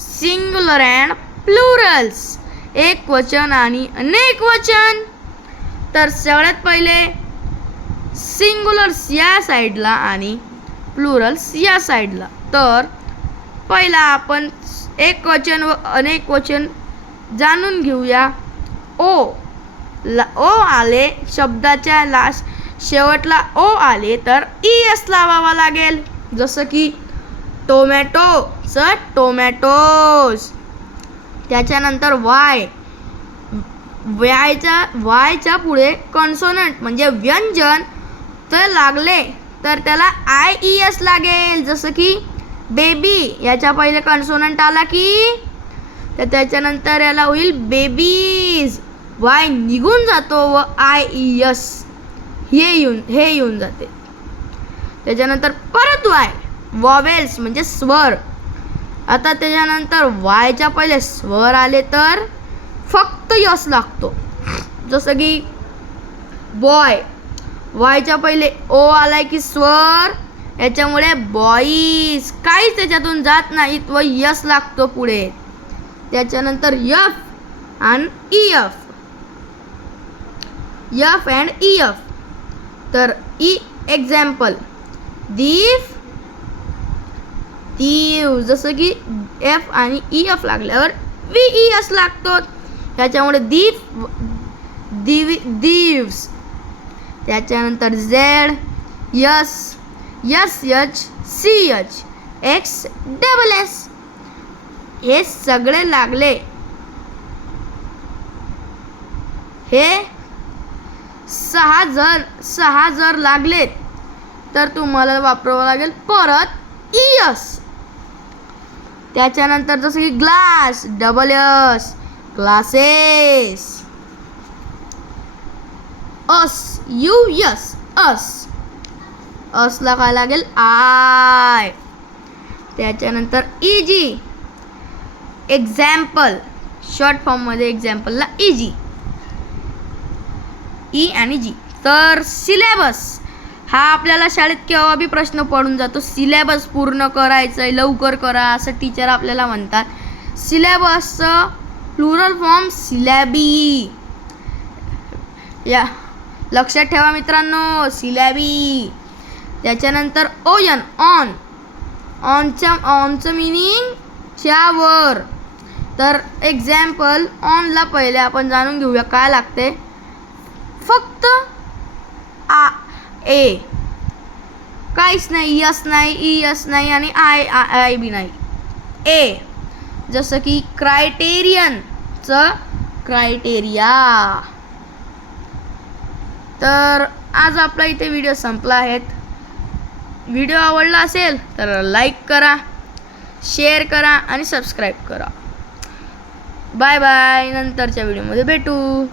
Singular and Plurals, एक वचन आणि अनेक वचन. तर सगळ्यात पहिले सिंग्युलर्स या साईडला आणि प्लुरल्स या साईडला. तर पहिला आपण एक वचन व अनेक वचन जाणून घेऊया. ओ आले, शब्दाच्या शेवटला ओ आले तर ES लावावा लागेल. जसं की टोमॅटो च टोमॅटोज. त्याच्यानंतर वायच्या पुढे कॉन्सोनंट म्हणजे व्यंजन तर लागले तर त्याला IES लागेल. जसं की बेबी, याच्या पहिले कॉन्सोनंट आला की तर त्याच्यानंतर याला होईल बेबीज. वाय निघून जातो व IES हे येऊन जाते. त्याच्यानंतर परत वॉवेल्स म्हणजे स्वर. आता त्याच्यानंतर वायच्या पहिले स्वर आले तर फक्त यस लागतो. जसं की बॉय, वायच्या पहिले ओ आलाय की स्वर, याच्यामुळे बॉईज काहीच त्याच्यातून जात नाहीत व यस लागतो पुढे. त्याच्यानंतर एफ आणि एफ अँड EF. तर एक्झाम्पल दीफ, जसं की एफ आणि EF लागल्यावर VES लागतो. त्याच्यामुळे दीव्स. त्याच्यानंतर झेड, SH CH XSS हे सगळे लागले. हे सहा जर लागलेत तर तुम्हाला वापरावं लागेल परत ES. त्याच्यानंतर जसं की ग्लास, SS ग्लासेस. असला काय लागेल आय. त्याच्यानंतर EG एक्झाम्पल, शॉर्ट फॉर्म मध्ये एक्झाम्पलला EG, E आणि G. तर सिलेबस हा आपल्याला शाळेत केव्हा बी प्रश्न पडून जातो. सिलेबस पूर्ण करायचं आहे, लवकर करा असं टीचर आपल्याला म्हणतात. सिलेबसचं प्लुरल फॉर्म सिलॅबी. या लक्षात ठेवा मित्रांनो, सिलॅबी. त्याच्यानंतर ऑनचं मिनिंग च्यावर. तर एक्झाम्पल ऑनला पहिले आपण जाणून घेऊया काय लागते. फक्त ए, काहीच नाही, यस नाही, ES नाही आणि आय बी नाही. ए जसं की क्रायटेरियनचं क्रायटेरिया. तर आज आपला इथे व्हिडिओ संपला आहे. व्हिडिओ आवडला असेल तर लाईक करा, शेअर करा आणि सबस्क्राईब करा. Bye bye. नंतरच्या व्हिडिओमध्ये भेटू.